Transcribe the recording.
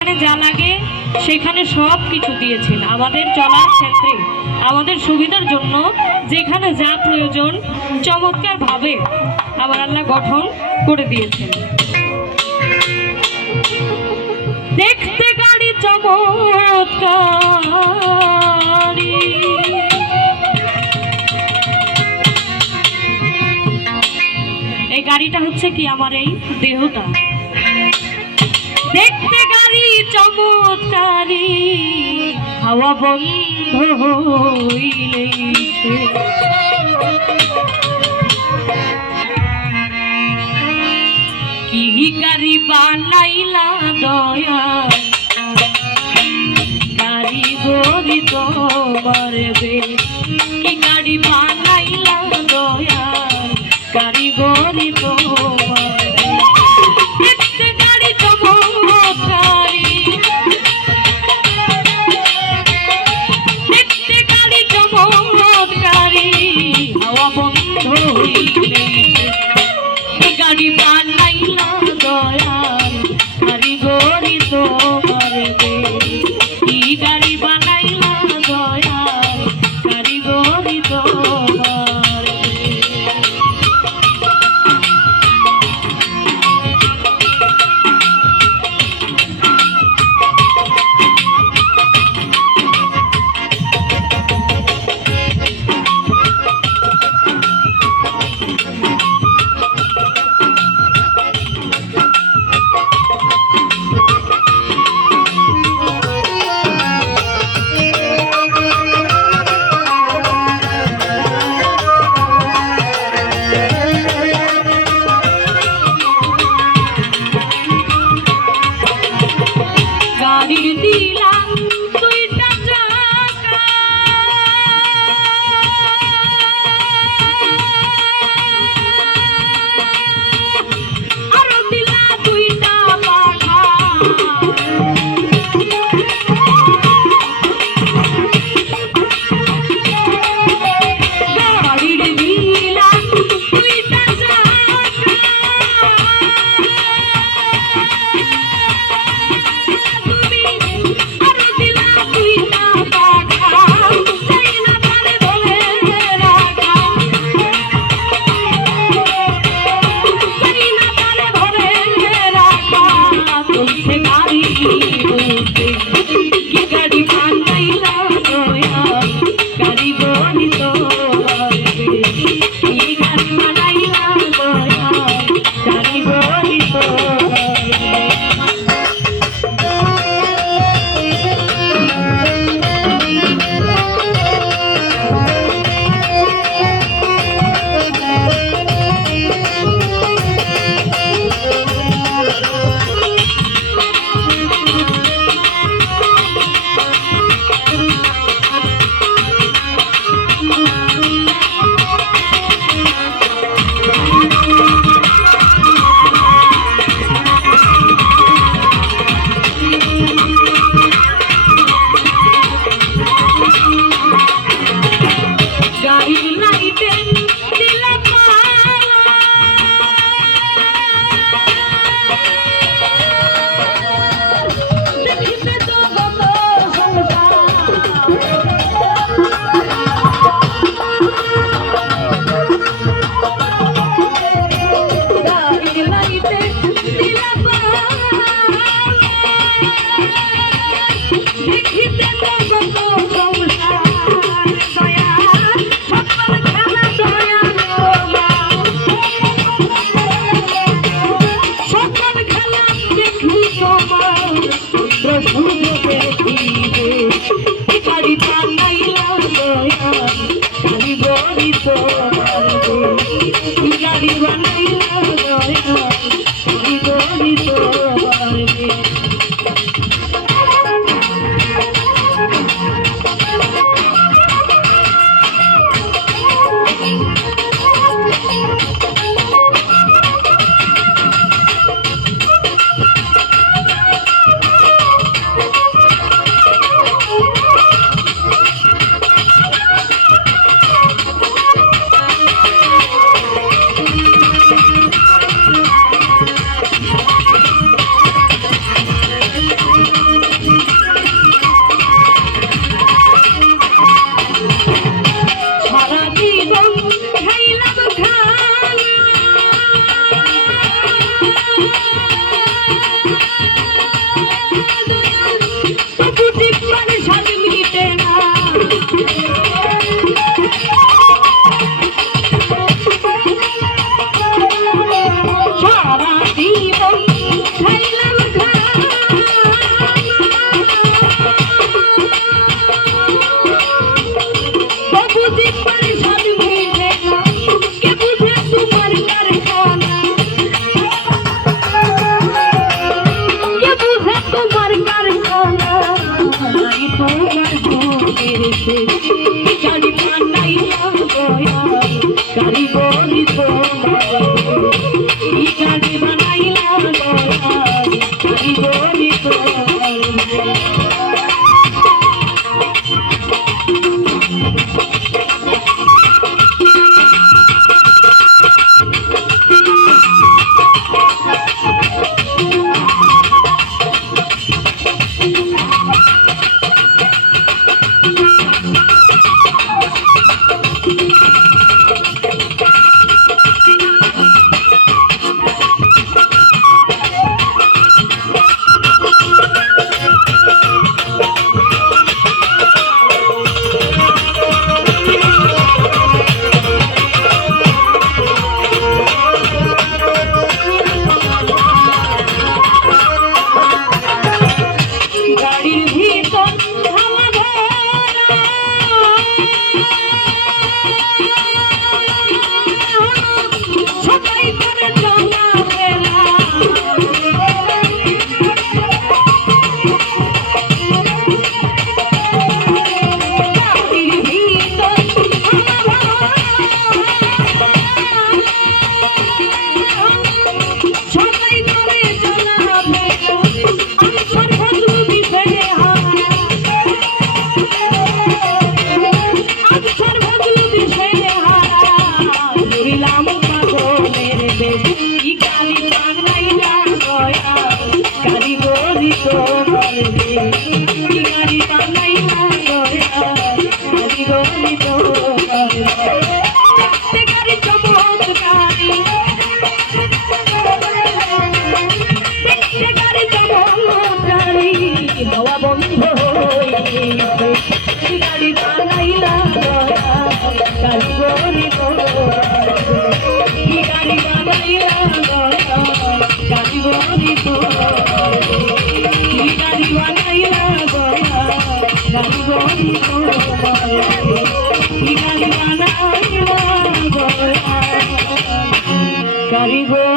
যা লাগে সেখানে সব কিছু দিয়েছেন আমাদের চলার ক্ষেত্রে, আমাদের সুবিধার জন্য যেখানে যা প্রয়োজন চমৎকারভাবে আমার আল্লাহ গঠন করে দিয়েছেন। দেখতে গাড়ি চমৎকারী, এই গাড়িটা হচ্ছে কি আমার এই দেহটা। দেখতে গাড়ি চমৎকারী, হাওয়া বন্ধ হইলে কি গাড়ি বানাইলা দয়া, কারিগরি তোমার বে। কি গাড়ি বানাইলা দয়া, কারিগরি তোমার বে। দেখতে গাড়ি চমৎকারী, দেখতে গাড়ি চমৎকারী, হাওয়া বন্ধ হইলে গাড়ি বানাইলা দয়াল, কারিগরি তোমার বে। কি গাড়ি বানাইলা দয়াল, কারিগরি তোমার বে। গাড়ির দিলাম দুইটা চাকা, আরো দিলা দুইটা পাখা। গাড়ির দিলাম দুইটা চাকা, কি গাড়ি বানাইলা দয়াল, কারিগরি তোমার বে। কি গাড়ি বানাইলা দয়াল, কারিগরি তোমার বে। গাড়ির লাইটে দিলা পালা, দেখিতে জগত সংসার। গাড়ির লাইটে দিলা পালা, দেখিতে জগত সংসার। গাড়ি বানাইলা দয়াল, কারিগরি তোমার বে। গাড়ি বানাইলা দয়াল, কারিগরি তোমার বে। তোমার মনের শেষ গাড়ি বানাইলা দয়াল কারিগরি তোমার গাড়ি বানাইলা দয়াল কারিগরি তোমার কারিগর